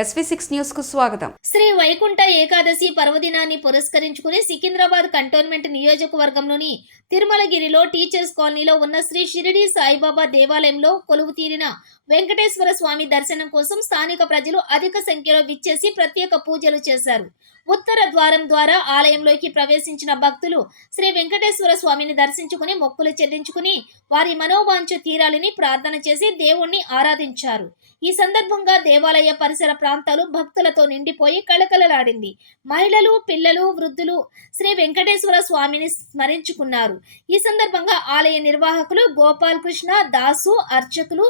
SV6 news కు స్వాగతం. శ్రీ వైకుంఠ ఏకాదశి పర్వదినాన్ని పురస్కరించుకుని సికింద్రాబాద్ కంటోన్మెంట్ నియోజకవర్గంలోని తిరుమలగిరిలో టీచర్స్ కాలనీలో ఉన్న శ్రీ షిరిడి సాయిబాబా దేవాలయంలో కొలువు తీరిన వెంకటేశ్వర స్వామి దర్శనం కోసం స్థానిక ప్రజలు అధిక సంఖ్యలో విచ్చేసి ప్రత్యేక పూజలు చేశారు. ఉత్తర ద్వారం ద్వారా ఆలయంలోకి ప్రవేశించిన భక్తులు శ్రీ వెంకటేశ్వర స్వామిని దర్శించుకుని మొక్కులు చెల్లించుకుని వారి మనోవాంఛ తీరాలని ప్రార్థన చేసి దేవుణ్ణి ఆరాధించారు. ఈ సందర్భంగా దేవాలయ పరిసర ప్రాంతాలు భక్తులతో నిండిపోయి కళకళలాడింది. మహిళలు, పిల్లలు, వృద్ధులు శ్రీ వెంకటేశ్వర స్వామిని స్మరించుకున్నారు. ఈ సందర్భంగా ఆలయ నిర్వాహకులు గోపాల్ కృష్ణ దాసు అర్చకులు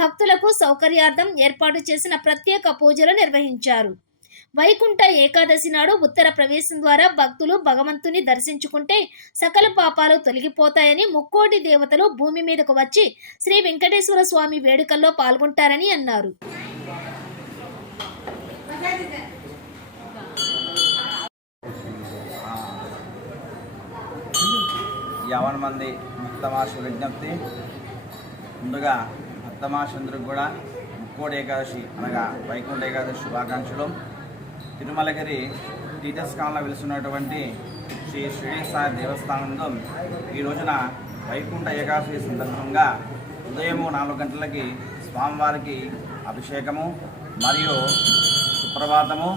భక్తులకు సౌకర్యార్థం ఏర్పాటు చేసిన ప్రత్యేక పూజలు నిర్వహించారు. వైకుంఠ ఏకాదశి నాడు ఉత్తర ప్రవేశం ద్వారా భక్తులు భగవంతుని దర్శించుకుంటే సకల పాపాలు తొలగిపోతాయని, ముక్కోటి దేవతలు భూమి మీదకు వచ్చి శ్రీ వెంకటేశ్వర స్వామి వేడుకల్లో పాల్గొంటారని అన్నారు. యావన్ మంది భక్తమాస విజ్ఞప్తి. ముందుగా భక్తమాసందరికి కూడా ముక్కోటి ఏకాదశి అనగా వైకుంఠ ఏకాదశి శుభాకాంక్షలు. తిరుమలగిరి టీచర్స్ కాలనీలో వెలుస్తున్నటువంటి శ్రీ షిరిడి సాయి దేవస్థానంలో ఈ రోజున వైకుంఠ ఏకాదశి సందర్భంగా ఉదయం 4 గంటలకి స్వామివారికి అభిషేకము మరియు సుప్రభాతము,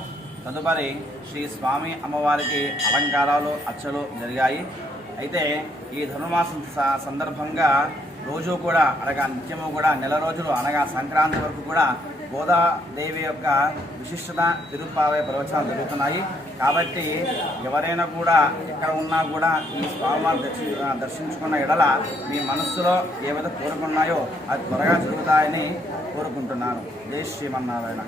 తదుపరి శ్రీ స్వామి అమ్మవారికి అలంకారాలు అర్చలు జరిగాయి. అయితే ఈ ధనుర్మాసం సందర్భంగా రోజు కూడా అనగా నిత్యము కూడా నెల రోజులు అనగా సంక్రాంతి వరకు కూడా గోదాదేవి యొక్క విశిష్టత తిరుప్పావే ప్రవచనాలు జరుగుతున్నాయి. కాబట్టి ఎవరైనా కూడా ఎక్కడ ఉన్నా కూడా ఈ స్వామివారిని దర్శించుకున్న ఎడల మీ మనస్సులో ఏవైతే కోరుకున్నాయో అది త్వరగా జరుగుతాయని కోరుకుంటున్నాను. జై శ్రీమన్నారాయణ.